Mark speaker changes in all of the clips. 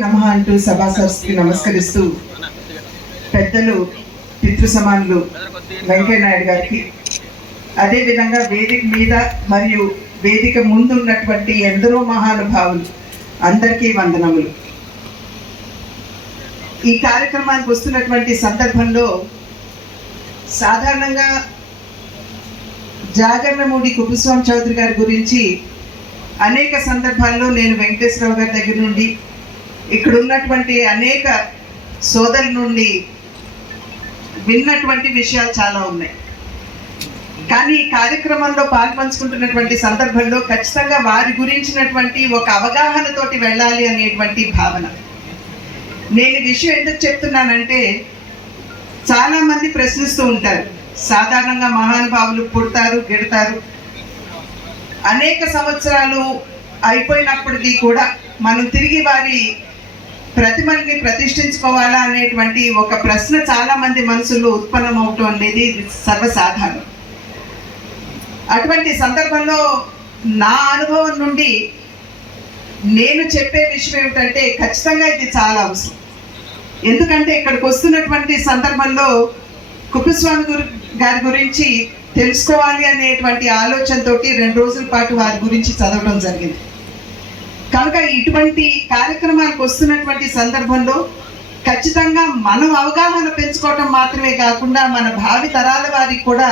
Speaker 1: నమ అంటూ సభాసభకి నమస్కరిస్తూ పెద్దలు పితృ సమానులు వెంకయ్యనాయుడు గారికి అదేవిధంగా వేదిక మీద మరియు వేదిక ముందు ఉన్నటువంటి ఎందరో మహానుభావులు అందరికీ వందనములు. ఈ కార్యక్రమానికి వస్తున్నటువంటి సందర్భంలో సాధారణంగా జాగరణమూడి కుపుస్వామి చౌదరి గారి గురించి అనేక సందర్భాల్లో నేను వెంకటేశ్వరరావు గారి దగ్గర నుండి ఇక్కడ ఉన్నటువంటి అనేక సోదరుల నుండి విన్నటువంటి విషయాలు చాలా ఉన్నాయి. కానీ ఈ కార్యక్రమంలో పాల్పంచుకుంటున్నటువంటి సందర్భంలో ఖచ్చితంగా వారి గురించినటువంటి ఒక అవగాహనతోటి వెళ్ళాలి అనేటువంటి భావన. నేను విషయం ఎందుకు చెప్తున్నానంటే చాలామంది ప్రశ్నిస్తూ ఉంటారు. సాధారణంగా మహానుభావులు పుడతారు గెడతారు. అనేక సంవత్సరాలు అయిపోయినప్పటికీ కూడా మనం తిరిగి వారి ప్రతిమల్ని ప్రతిష్ఠించుకోవాలా అనేటువంటి ఒక ప్రశ్న చాలా మంది మనసులో ఉత్పన్నం అవటం అనేది సర్వసాధారణం. అటువంటి సందర్భంలో నా అనుభవం నుండి నేను చెప్పే విషయం ఏమిటంటే ఖచ్చితంగా ఇది చాలా అవసరం. ఎందుకంటే ఇక్కడికి వస్తున్నటువంటి సందర్భంలో కుప్పస్వామి గురి గారి గురించి తెలుసుకోవాలి అనేటువంటి ఆలోచనతోటి రెండు రోజుల పాటు వారి గురించి చదవడం జరిగింది. కనుక ఇటువంటి కార్యక్రమాలకు వస్తున్నటువంటి సందర్భంలో ఖచ్చితంగా మనం అవగాహన పెంచుకోవటం మాత్రమే కాకుండా మన భావి తరాల వారికి కూడా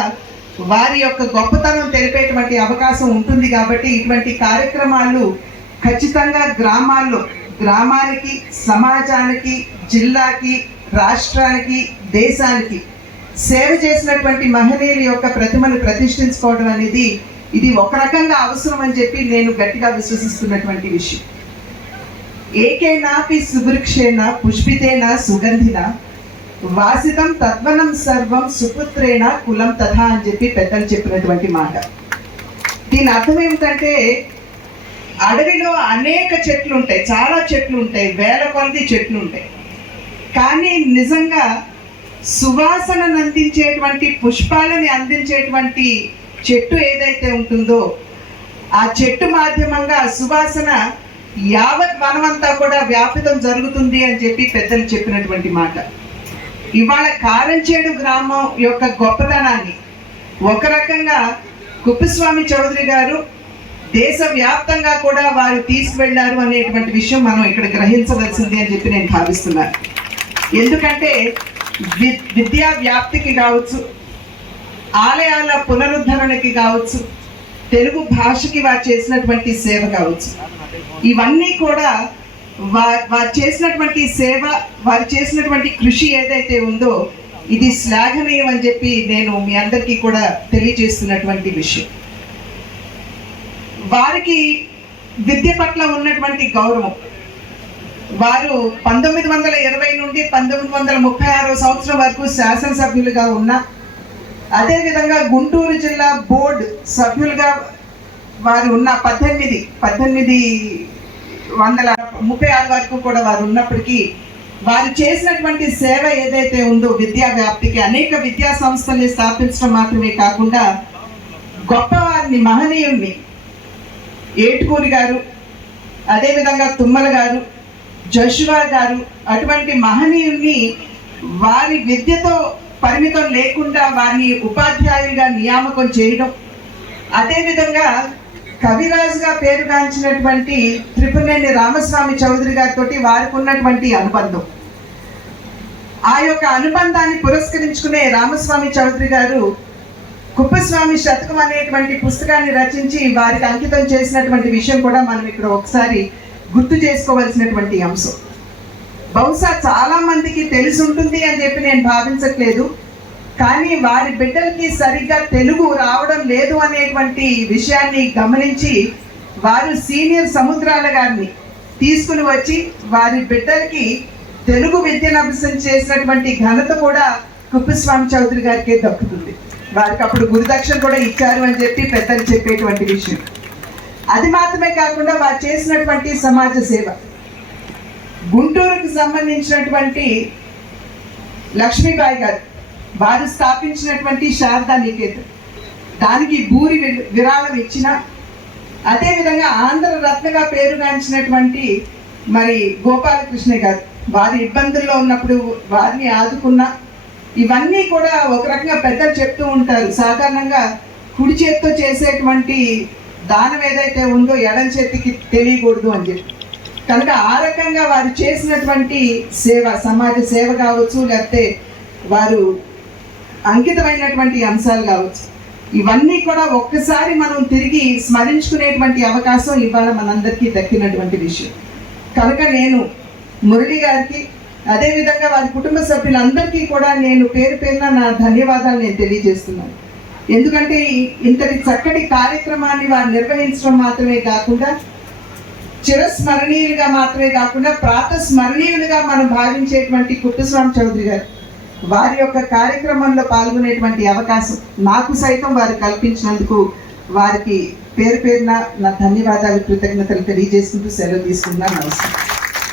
Speaker 1: వారి యొక్క గొప్పతనం తెలిపేటువంటి అవకాశం ఉంటుంది కాబట్టి ఇటువంటి కార్యక్రమాలు ఖచ్చితంగా గ్రామాల్లో గ్రామానికి సమాజానికి జిల్లాకి రాష్ట్రానికి దేశానికి సేవ చేసినటువంటి మహనీయుల యొక్క ప్రతిమను ప్రతిష్ఠించుకోవడం అనేది ఇది ఒక రకంగా అవసరం అని చెప్పి నేను గట్టిగా విశ్వసిస్తున్నటువంటి విషయం. ఏకేనాపి సువృక్షేణ పుష్పితేన సుగంధిన వాసితం తద్వనం సర్వం సుపుత్రేణ కులం తథా అని చెప్పి పెద్దలు చెప్పినటువంటి మాట. దీని అర్థం ఏమిటంటే అడవిలో అనేక చెట్లు ఉంటాయి చాలా చెట్లు ఉంటాయి వేల కొలది చెట్లు ఉంటాయి కానీ నిజంగా సువాసనను అందించేటువంటి పుష్పాలని అందించేటువంటి చెట్టు ఏదైతే ఉంటుందో ఆ చెట్టు మాధ్యమంగా సువాసన యావత్ వనమంతా కూడా వ్యాపితం జరుగుతుంది అని చెప్పి పెద్దలు చెప్పినటువంటి మాట. ఇవాళ కారంచేడు గ్రామం యొక్క గొప్పతనాన్ని ఒక రకంగా కుప్పస్వామి చౌదరి గారు దేశవ్యాప్తంగా కూడా వారు తీసుకువెళ్ళారు అనేటువంటి విషయం మనం ఇక్కడ గ్రహించవలసింది అని చెప్పి నేను భావిస్తున్నాను. ఎందుకంటే వి విద్యా వ్యాప్తికి కావచ్చు ఆలయాల పునరుద్ధరణకి కావచ్చు తెలుగు భాషకి వారు చేసినటువంటి సేవ కావచ్చు. ఇవన్నీ కూడా వా వారు చేసినటువంటి సేవ వారు చేసినటువంటి కృషి ఏదైతే ఉందో ఇది శ్లాఘనీయం అని చెప్పి నేను మీ అందరికీ కూడా తెలియజేస్తున్నటువంటి విషయం. వారికి విద్య పట్ల ఉన్నటువంటి గౌరవం. వారు పంతొమ్మిది వందల ఇరవై నుండి పంతొమ్మిది వందల ముప్పై ఆరో సంవత్సరం వరకు శాసనసభ్యులుగా ఉన్న అదేవిధంగా గుంటూరు జిల్లా బోర్డు సభ్యులుగా వారు ఉన్న పద్దెనిమిది పద్దెనిమిది వందల ముప్పై ఆరు వరకు కూడా వారు ఉన్నప్పటికీ వారు చేసినటువంటి సేవ ఏదైతే ఉందో విద్యా వ్యాప్తికి అనేక విద్యా సంస్థల్ని స్థాపించడం మాత్రమే కాకుండా గొప్పవారిని మహనీయుణ్ణి ఏటుకూరి గారు అదేవిధంగా తుమ్మల గారు జషువా గారు అటువంటి మహనీయుణ్ణి వారి విద్యతో పరిమితం లేకుండా వారిని ఉపాధ్యాయులుగా నియామకం చేయడం. అదేవిధంగా కవిరాజుగా పేరుగాంచినటువంటి త్రిపురనేని రామస్వామి చౌదరి గారితో వారికి ఉన్నటువంటి అనుబంధం. ఆ యొక్క అనుబంధాన్ని పురస్కరించుకునే రామస్వామి చౌదరి గారు కుప్పస్వామి శతకం అనేటువంటి పుస్తకాన్ని రచించి వారికి అంకితం చేసినటువంటి విషయం కూడా మనం ఇక్కడ ఒకసారి గుర్తు చేసుకోవాల్సినటువంటి అంశం. బహుశా చాలా మందికి తెలిసి ఉంటుంది అని చెప్పి నేను భావించట్లేదు. కానీ వారి బిడ్డలకి సరిగ్గా తెలుగు రావడం లేదు అనేటువంటి విషయాన్ని గమనించి వారు సీనియర్ సముద్రాల గారిని తీసుకుని వచ్చి వారి బిడ్డలకి తెలుగు విద్యను అభ్యసం చేసినటువంటి ఘనత కూడా కుప్పస్వామి చౌదరి గారికే దక్కుతుంది. వారికి అప్పుడు గురుదక్షిణ కూడా ఇచ్చారు అని చెప్పి పెద్దలు చెప్పేటువంటి విషయం. అది మాత్రమే కాకుండా వారు చేసినటువంటి సమాజ సేవ. గుంటూరుకు సంబంధించినటువంటి లక్ష్మీబాయి గారు వారు స్థాపించినటువంటి శారదా నికేతన్. దానికి భూరి విరాళం ఇచ్చిన అదేవిధంగా ఆంధ్ర రత్నగా పేరుగాంచినటువంటి మరి గోపాలకృష్ణ గారు వారి ఇబ్బందుల్లో ఉన్నప్పుడు వారిని ఆదుకున్న ఇవన్నీ కూడా ఒక రకంగా పెద్దలు చెప్తూ ఉంటారు. సాధారణంగా కుడి చేత్తో చేసేటువంటి దానం ఏదైతే ఉందో ఎడం చేతికి తెలియకూడదు అని చెప్పి. కనుక ఆ రకంగా వారు చేసినటువంటి సేవ సమాజ సేవ కావచ్చు లేకపోతే వారు అంకితమైనటువంటి అంశాలు కావచ్చు. ఇవన్నీ కూడా ఒక్కసారి మనం తిరిగి స్మరించుకునేటువంటి అవకాశం ఇవాళ మనందరికీ దక్కినటువంటి విషయం. కనుక నేను మురళి గారికి అదేవిధంగా వారి కుటుంబ సభ్యులందరికీ కూడా నేను పేరు పేరున నా ధన్యవాదాలు నేను తెలియజేస్తున్నాను. ఎందుకంటే ఇంతటి చక్కటి కార్యక్రమాన్ని వారు నిర్వహించడం మాత్రమే కాకుండా చిరస్మరణీయులుగా మాత్రమే కాకుండా ప్రాతస్మరణీయులుగా మనం భావించేటువంటి కుట్టుస్వామి చౌదరి గారు వారి యొక్క కార్యక్రమంలో పాల్గొనేటువంటి అవకాశం నాకు సైతం వారు కల్పించినందుకు వారికి పేరు పేరున నా ధన్యవాదాలు కృతజ్ఞతలు తెలియజేసుకుంటూ సెలవు తీసుకున్నాను నమస్కారం.